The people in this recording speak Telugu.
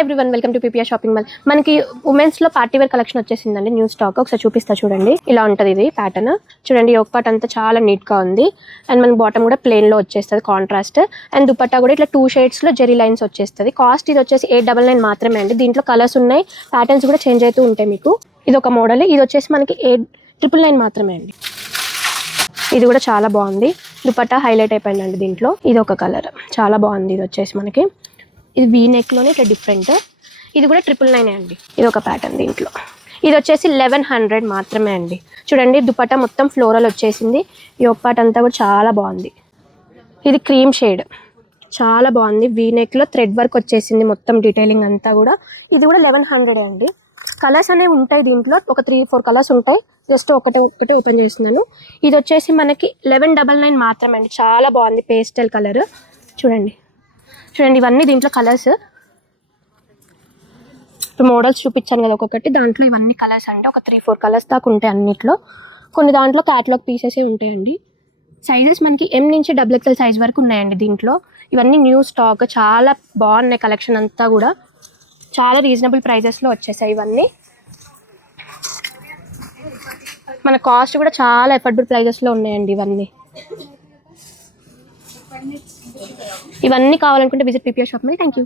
Everyone welcome to PPR shopping mall. మనకి ఉమెన్స్ లో పార్టీ వేర్ కలెక్షన్ వచ్చేసిందండి. న్యూ స్టాక్ ఒకసారి చూపిస్తా చూడండి. ఇలా ఉంటది ఇది ప్యాటర్న్. చూడండి ఒక పార్ట్ అంతా చాలా నీట్ గా ఉంది. అండ్ మన బాటమ్ కూడా ప్లెయిన్ లో వచ్చేస్తుంది కాంట్రాస్ట్. అండ్ దుపట్టా కూడా ఇట్లా 2 షేడ్స్ లో జెరీ లైన్స్ వచ్చేస్తుంది. కాస్ట్ ఇది వచ్చేసి 899 మాత్రమే అండి. దీంట్లో కలర్స్ ఉన్నాయి, ప్యాటర్న్స్ కూడా చేంజ్ అవుతూ ఉంటాయి. మీకు ఇది ఒక మోడల్, ఇది వచ్చేసి మనకి 899 మాత్రమే అండి. ఇది కూడా చాలా బాగుంది. దుపట్టా హైలైట్ అయిపోయిందండి దీంట్లో. ఇది ఒక కలర్ చాలా బాగుంది. ఇది వచ్చేసి మనకి ఇది వీ నెక్ లోనే ఇట్లా డిఫరెంట్. ఇది కూడా 999 అండి. ఇది ఒక ప్యాటర్న్. దీంట్లో ఇది వచ్చేసి 1100 మాత్రమే అండి. చూడండి దుపట్టా మొత్తం ఫ్లోరల్ వచ్చేసింది. ఈ ఒక పార్ట్ అంతా కూడా చాలా బాగుంది. ఇది క్రీమ్ షేడ్ చాలా బాగుంది. వీ నెక్ లో థ్రెడ్ వర్క్ వచ్చేసింది మొత్తం డీటెయిలింగ్ అంతా కూడా. ఇది కూడా 1100 అండి. కలర్స్ అనేవి ఉంటాయి దీంట్లో, ఒక 3-4 కలర్స్ ఉంటాయి. జస్ట్ ఒకటే ఓపెన్ చేస్తున్నాను. ఇది వచ్చేసి మనకి 1199 మాత్రమే అండి. చాలా బాగుంది పేస్టల్ కలర్. చూడండి ఇవన్నీ దీంట్లో కలర్స్. ఇప్పుడు మోడల్స్ చూపించాను కదా ఒక్కొక్కటి, దాంట్లో ఇవన్నీ కలర్స్ అంటే ఒక 3-4 కలర్స్ దాకా ఉంటాయి అన్నిట్లో. కొన్ని దాంట్లో క్యాటలాగ్ పీసెసే ఉంటాయండి. సైజెస్ మనకి M నుంచి XXL సైజ్ వరకు ఉన్నాయండి దీంట్లో. ఇవన్నీ న్యూ స్టాక్, చాలా బాగున్నాయి. కలెక్షన్ అంతా కూడా చాలా రీజనబుల్ ప్రైజెస్లో వచ్చేసాయి ఇవన్నీ. మన కాస్ట్ కూడా చాలా ఎఫర్డబుల్ ప్రైజెస్లో ఉన్నాయండి ఇవన్నీ కావాలనుకుంటే విజిట్ పీపీఆర్ షాప్ మీద. Thank you.